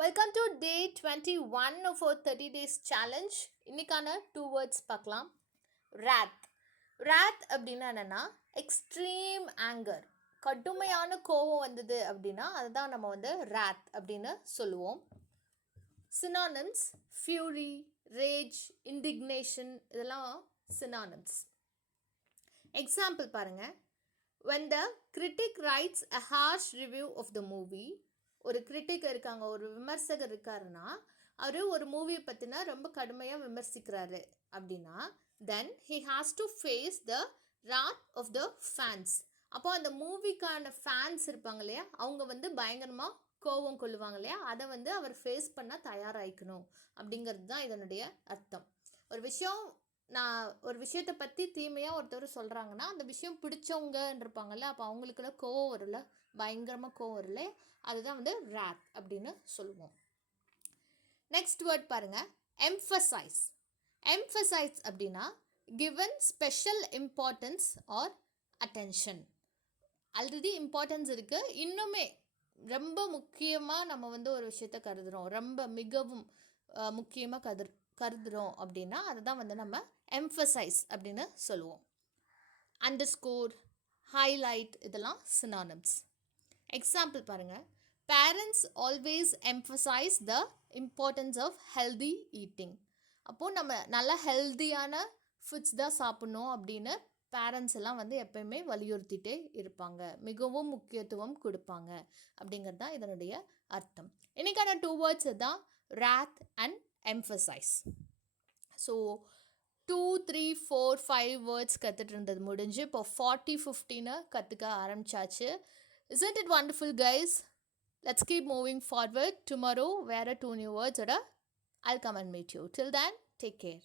Welcome to day 21 of our 30 days challenge. இன்னைக்கான 2 words பார்க்கலாம். wrath. wrath அப்படின்னா என்னன்னா எக்ஸ்ட்ரீம் ஆங்கர், கடுமையான கோபம் வந்தது அப்படின்னா அதுதான் நம்ம wrath அப்படின்னு சொல்லுவோம். synonyms fury, rage, indignation இதெல்லாம் synonyms. எக்ஸாம்பிள் பாருங்க. when the critic writes a harsh review of the movie, ஒரு கிரிட்டிக் இருக்காங்க, ஒரு விமர்சகர் இருக்காருன்னா அவர் ஒரு மூவியை பற்றினா ரொம்ப கடுமையாக விமர்சிக்கிறாரு அப்படின்னா then he has to face the wrath of the fans. அப்போ அந்த மூவிக்கான ஃபேன்ஸ் இருப்பாங்க இல்லையா, அவங்க பயங்கரமாக கோபம் கொள்ளுவாங்க இல்லையா, அதை அவர் ஃபேஸ் பண்ண தயாராகிக்கணும் அப்படிங்கிறது தான் இதனுடைய அர்த்தம். ஒரு விஷயத்தை பற்றி தீமையாக ஒருத்தர் சொல்கிறாங்கன்னா அந்த விஷயம் பிடிச்சவங்க இருப்பாங்கல்ல, அப்போ அவங்களுக்குள்ள கோவம் வரல, பயங்கரமாக கோவம் வரல, அதுதான் wrath அப்படின்னு சொல்லுவோம். நெக்ஸ்ட் வேர்ட் பாருங்கள், எம்ஃபசைஸ். எம்ஃபசைஸ் அப்படின்னா given special importance or attention. Already importance இருக்குது, இன்னுமே ரொம்ப முக்கியமாக நம்ம ஒரு விஷயத்தை கருதுகிறோம், ரொம்ப மிகவும் முக்கியமாக கருதுகிறோம் அப்படின்னா அதை தான் நம்ம எம்ஃபசைஸ் அப்படின்னு சொல்லுவோம். அண்டர்ஸ்கோர், ஹைலைட் இதெல்லாம் சினானிம்ஸ். எக்ஸாம்பிள் பாருங்கள். Parents always emphasise the importance of healthy eating. அப்போது நம்ம நல்லா ஹெல்தியான ஃபுட்ஸ் தான் சாப்பிட்ணும் அப்படின்னு பேரண்ட்ஸ் எல்லாம் எப்பயுமே வலியுறுத்திட்டே இருப்பாங்க, மிகவும் முக்கியத்துவம் கொடுப்பாங்க அப்படிங்கிறது தான் இதனுடைய அர்த்தம். இன்றைக்கான 2 words தான் wrath and emphasize. So 2, 3, 4, 5 words கற்றுட்டு இருந்தது முடிஞ்சு இப்போ 40, 15 கற்றுக்க ஆரம்பிச்சாச்சு. Isn't it wonderful guys? Let's keep moving forward. Tomorrow வேறு 2 new words I'll come and meet you. Till then, take care.